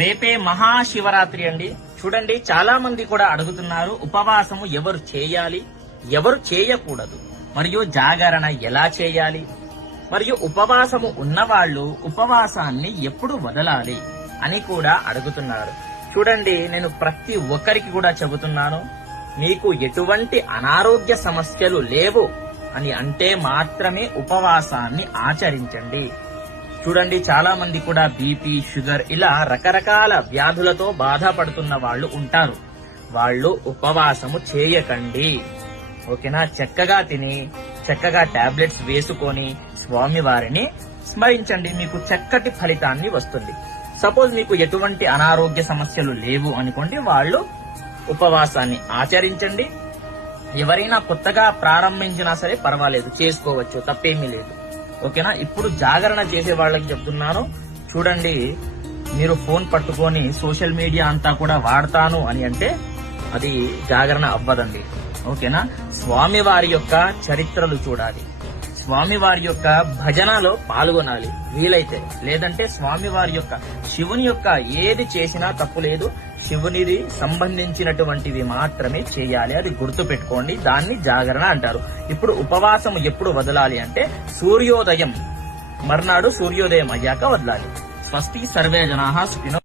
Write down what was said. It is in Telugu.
రేపే మహాశివరాత్రి అండి. చూడండి, చాలా మంది కూడా అడుగుతున్నారు, ఉపవాసము ఎవరు చేయాలి, ఎవరు చేయకూడదు, మరియు జాగరణ ఎలా చేయాలి, మరియు ఉపవాసము ఉన్నవాళ్లు ఉపవాసాన్ని ఎప్పుడు వదలాలి అని కూడా అడుగుతున్నారు. చూడండి, నేను ప్రతి ఒక్కరికి కూడా చెబుతున్నాను, మీకు ఎటువంటి అనారోగ్య సమస్యలు లేవు అని అంటే మాత్రమే ఉపవాసాన్ని ఆచరించండి. చూడండి, చాలా మంది కూడా బీపీ, షుగర్ ఇలా రకరకాల వ్యాధులతో బాధపడుతున్న వాళ్ళు ఉంటారు. వాళ్ళు ఉపవాసము చేయకండి, ఓకేనా? చక్కగా తిని చక్కగా టాబ్లెట్స్ వేసుకొని స్వామివారిని స్మరించండి, మీకు చక్కటి ఫలితాన్ని వస్తుంది. సపోజ్ మీకు ఎటువంటి అనారోగ్య సమస్యలు లేవు అనుకోండి, వాళ్ళు ఉపవాసాన్ని ఆచరించండి. ఎవరైనా కొత్తగా ప్రారంభించినా సరే పర్వాలేదు, చేసుకోవచ్చు, తప్పేమీ లేదు, ఓకేనా? ఇప్పుడు జాగరణ చేసే వాళ్ళకి చెప్తున్నాను, చూడండి, మీరు ఫోన్ పట్టుకొని సోషల్ మీడియా అంతా కూడా వాడతాను అని అంటే అది జాగరణ అవ్వదండి, ఓకేనా? స్వామివారి యొక్క చరిత్రలు చూడాలి, స్వామివారి యొక్క భజనలో పాల్గొనాలి వీలైతే. లేదంటే స్వామివారి యొక్క, శివుని యొక్క ఏది చేసినా తప్పు లేదు, శివునిది సంబంధించినటువంటివి మాత్రమే చేయాలి, అది గుర్తు పెట్టుకోండి. దాన్ని జాగరణ అంటారు. ఇప్పుడు ఉపవాసం ఎప్పుడు వదలాలి అంటే సూర్యోదయం, మర్నాడు సూర్యోదయం అయ్యాక వదలాలి. స్వస్తి సర్వే జనాః సుఖినో